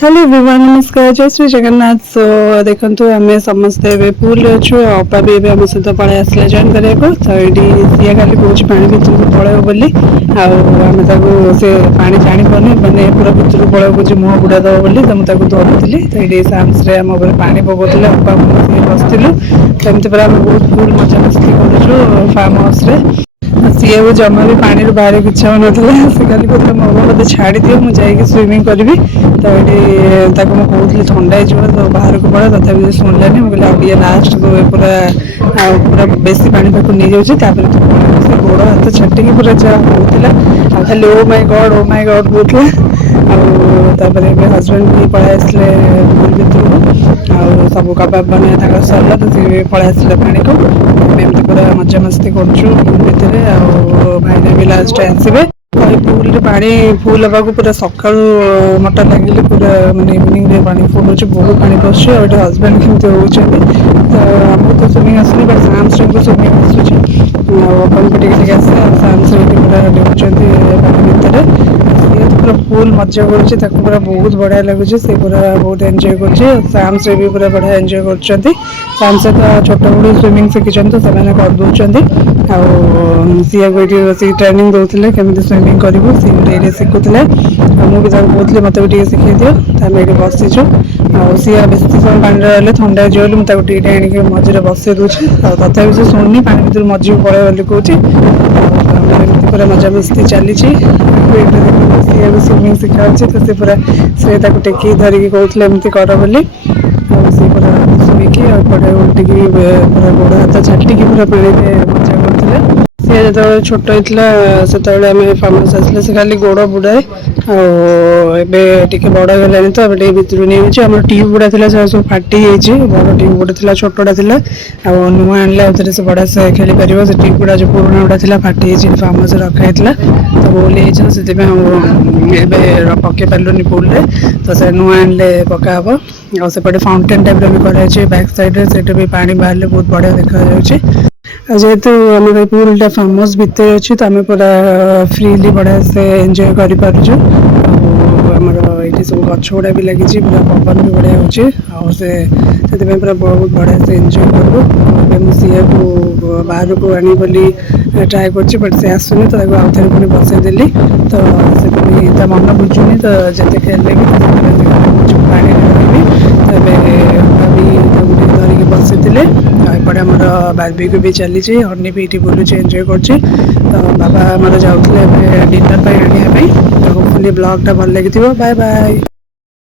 Hello everyone, नमस्कार, जय श्री जगन्नाथ। सो देखो आम समस्ते पुल अच्छु। अपा भी आम सहित पलि आसले जॉइन करा तो ये सी खाली कौच पा भितर को पलैब बोली आम से पा जापारे मैंने पूरा भितर को पलैब कौच मुह बुड़ा दब बोली तो मुझे धरुली तो ये सामस आम पा पकाते अपा बसलु सेमती पूरा आम बहुत फुल मजा मस्ती करूँ फार्म हाउस रे। सी को जमा भी पानी बाहर की इच्छा होना से खाली कहते मो मत छाड़ दियो मुझे स्विमिंग करी तो ये कहती ठंडा हो तो बाहर को पड़ा तथा शुणिलानी मुझे आगे लास्ट पूरा पूरा बेसी पानी पाक नहीं जाऊँगी तो गोड़ हाथ छाटिकी पूरा जहाँ होता खाली ओ माय गॉड बोलते हजबैंड भी पलि आसले पुल भितर सब कबाब बना सरला तो सी पलि आसले पानी को एमती पूरा मजा मस्ती करुँ पुल भितर भाईने भी लास्ट आसवे पुल पानी फुल हाँ पूरा सका मटा लगे पूरा मानने इवनिंग रे पानी फुल हो बहुत पानी पशु और हजबैंड केमती होती तो आमको तो स्विमिंग आसनी बट साम्स को स्विमिंग आसूँ टे आसे साम्स पूरा डेउंट पानी भितर पूरा फुल मजा करुँच पूरा बहुत बढ़िया लगुच से पूरा बहुत एंजॉय कर भी पूरा बढ़िया एंजॉय कर साम्स तो छोट बड़ू स्विमिंग शिखी तो से करदे सी बस ट्रेनिंग दौले केमी स्विमिंग करूँ सी गोटे शिखुले मुझे कहती मत भी शिखे दियो तो आम ये बसीचु सी बेसी समय पानी रही थंडा हो मुझे टीटे आणिक मझे बसई दूसरी तथा से शुणी पानी भर मझी को पड़े बोली कहूँ पूरा मजा मस्ती चली सी स्विमिंग शिखा तो सी पूरा से टेक धरिकी कहते एमती कर बोली सी पूरा शुईकी पड़े उल्टिकी पूरा गोड़ हाथ छाटिकी पूरा पानी मजा करते सी जो छोट होता से आम फार्म हाउस आसले से खाली गोड़ बुड़ाए आगे बड़ गलानी तो ये भितर नहीं आम ट्यूब गुड़ा थी सब फाटी बड़ ट्यूब गुड़ा थी छोटा थी नुआ आने से बड़ा से खेली पार से ट्यूब गुड़ा जो पुराणा गुड़ा थी फाटी फार्म हाउस रखाई तो बोली से पकई पार्लुनि पुल तो से नुआ आने पकाब आउटे फाउंटेन टाइप भी कराई बैक साइड से भी पानी बाहर बहुत बढ़िया देखा जेहेतु आम पुलटा फार्म हाउस भितर अच्छी तो आम पूरा फ्रीली बढ़िया से एंजॉय करूँ आमर ये सब गछ गुड़ा भी लगी पूरा पवन भी बढ़िया हो पूरा बहुत बढ़िया से एंजॉय करूँ सी को बाहर को आनी बोली ट्राए कर बट से आसुनी तो आउ थे पुणी बसईदेली तो से पुणी मन बुझुनी तो जिते खेल पानी रही तो गोटे धरिकी बसी एपटे आमर बारबेक्यू भी चली हनी भी ये बुलूँ एंजॉय कर बाबा आमर जाऊे डिनर आने तो होपफुली ब्लॉगटा भल लगी। Bye bye.